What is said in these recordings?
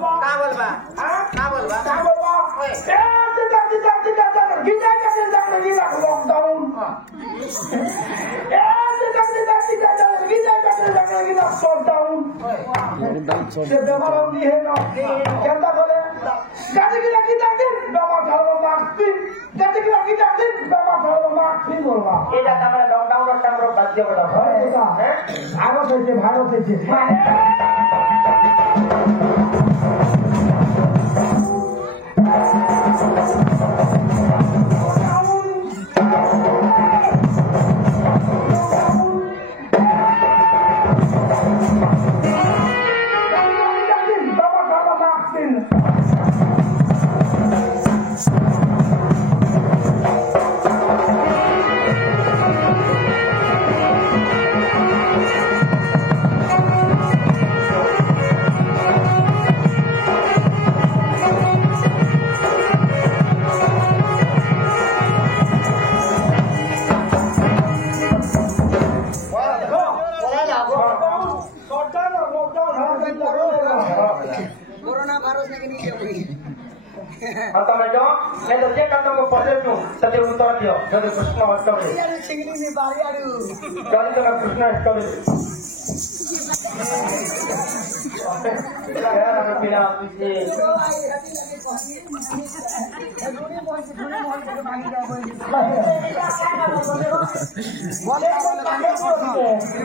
का बोलबा का बोलबा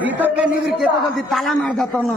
भीतर के निगर के तो जल्दी ताला मार देता ना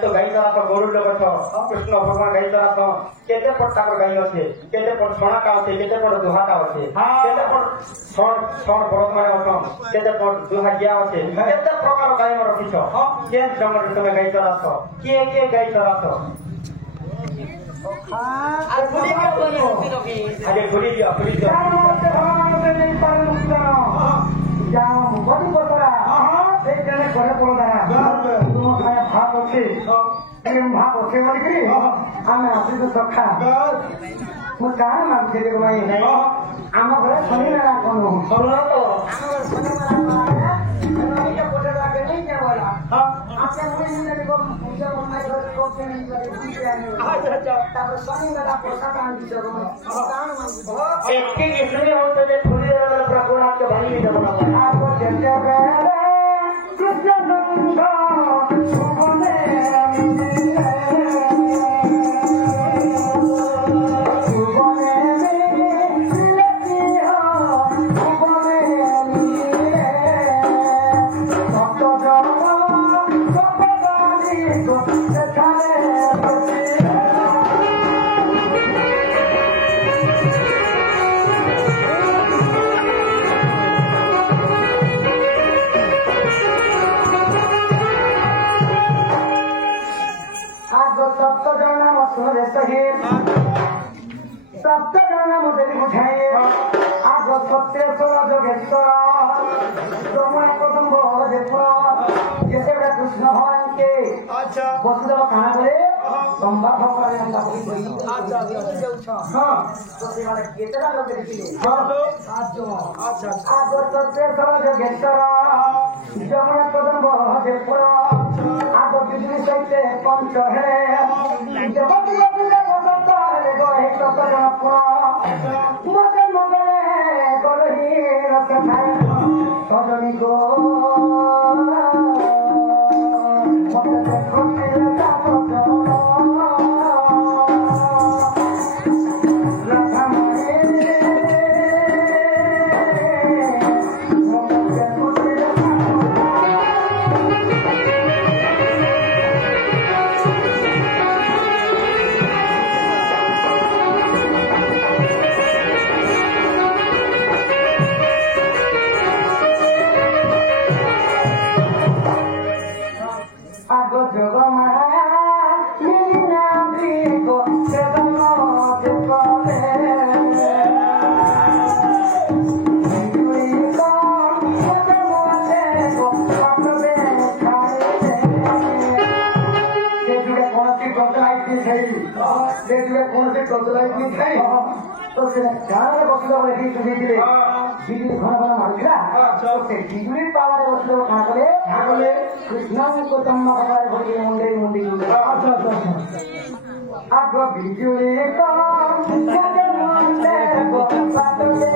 तो गाई चला गोरु लोग कृष्ण भगवान गाई चला केते पट ताकर गाई अच्छे केते पट सोना का अच्छे केते पट दुहा का अच्छे केते पट छण छण बरत माने अछन केते पट दुहा गया अच्छे केते प्रकार गाई रखिछ के जंगल तुमे गाई चला के गाई चला আর ভুলি কে বলি হতি লোকে আগে ঘুরি দিও ভাব ଅଛି ବୋଲିକିରି ଆମେ ଆସିଛୁ ସଖା ମୁଁ କାହା ମାଗୁଥିଲି ଭାଇ ଆମ ଘରେ ଶନି ମେଳା କଣ एके इसलिए होते थे थोड़ी देर में प्रभुनाथ के भाई भी जब आपको जैसे सप्तजन मुझे बुझाए आग सत्येश्वर जोगेश्वर जमुना कदम्ब जेतेबेले कृष्ण भगवान के वसुदेव काना बोले संवाद भगवान अंदा बोली केतेटा लोग देखिले आग सत्येश्वर जोगेश्वर जमुना कदम्ब जेपुर आग बिजली सहित पंच है जगत सजनी को बिजुली पावर बसलो कागले कृष्ण को तम्मा पावर भोगी मुंडे मुंडी आग बिजुली को जग मुंडे को पातले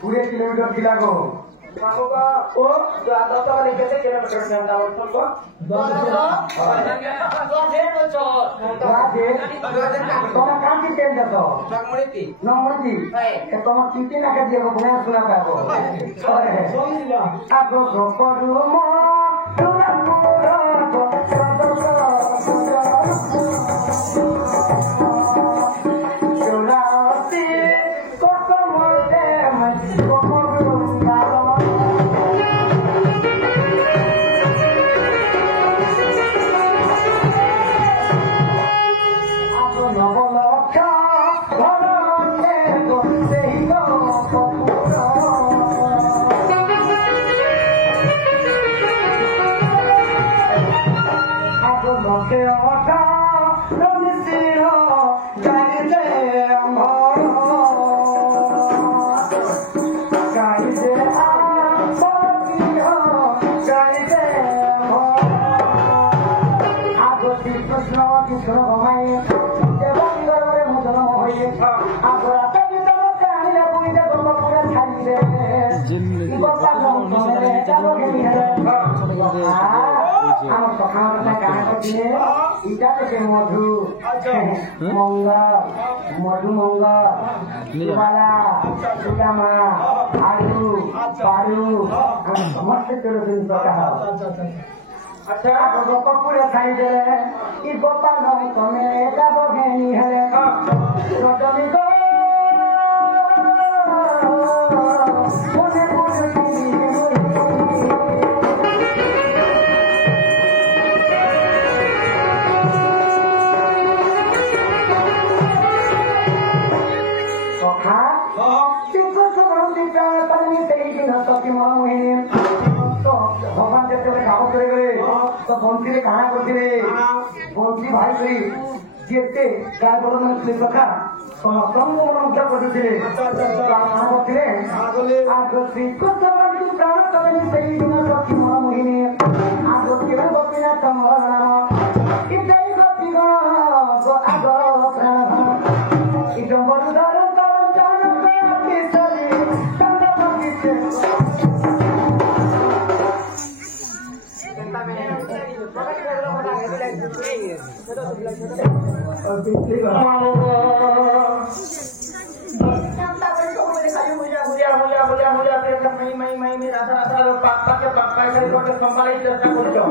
पूरे किलोमीटर जिला को ओ किलोमीटर আমার সকাল কথা কানা করছে এটা দেখে মধু মঙ্গল মধু মঙ্গল সুবালা সুদামা আলু পারু সমস্ত চলুন দরকার আচ্ছা কপুরে খাইদেলে ই গোপাল তুমি যাব ঘেনি হেলে রজনী গো মনে বুঝি সখা চিত্ত সুগন্ধি প্রাণ পানি সেই দিন সখী মনোমোহিনী ভগবান যেତେବେଳେ କାମ କରିବେ ତ ବଂଶୀରେ କାଣା କରିଥିଲେ ବଂଶୀ ଭାଇ କରି ଯେତେ ଗାଁ ମାନେ ଥିଲେ ସଖା ସମସ୍ତଙ୍କୁ ମନମୁଗ୍ଧ କରିଥିଲେ କାଣା କରିଥିଲେ ଆଗ ଶ୍ରୀକୃଷ୍ଣ ପ୍ରାଣ ତମେ ସେଇଦିନ ସଖୀ ମନମୋହିନୀ ଆଗ କେବେ ଗୋପୀନା ତମର ନାମ ଇତେଇ ଗୋପୀ ଆଗ ପ୍ରାଣ ଇଦ ମରୁଦର ତରଣ କିଶୋରୀ ତଣ୍ଡ ଭଙ୍ଗିছে পাক্কা পাক্কা করে সম্পাদিত চেষ্টা করছো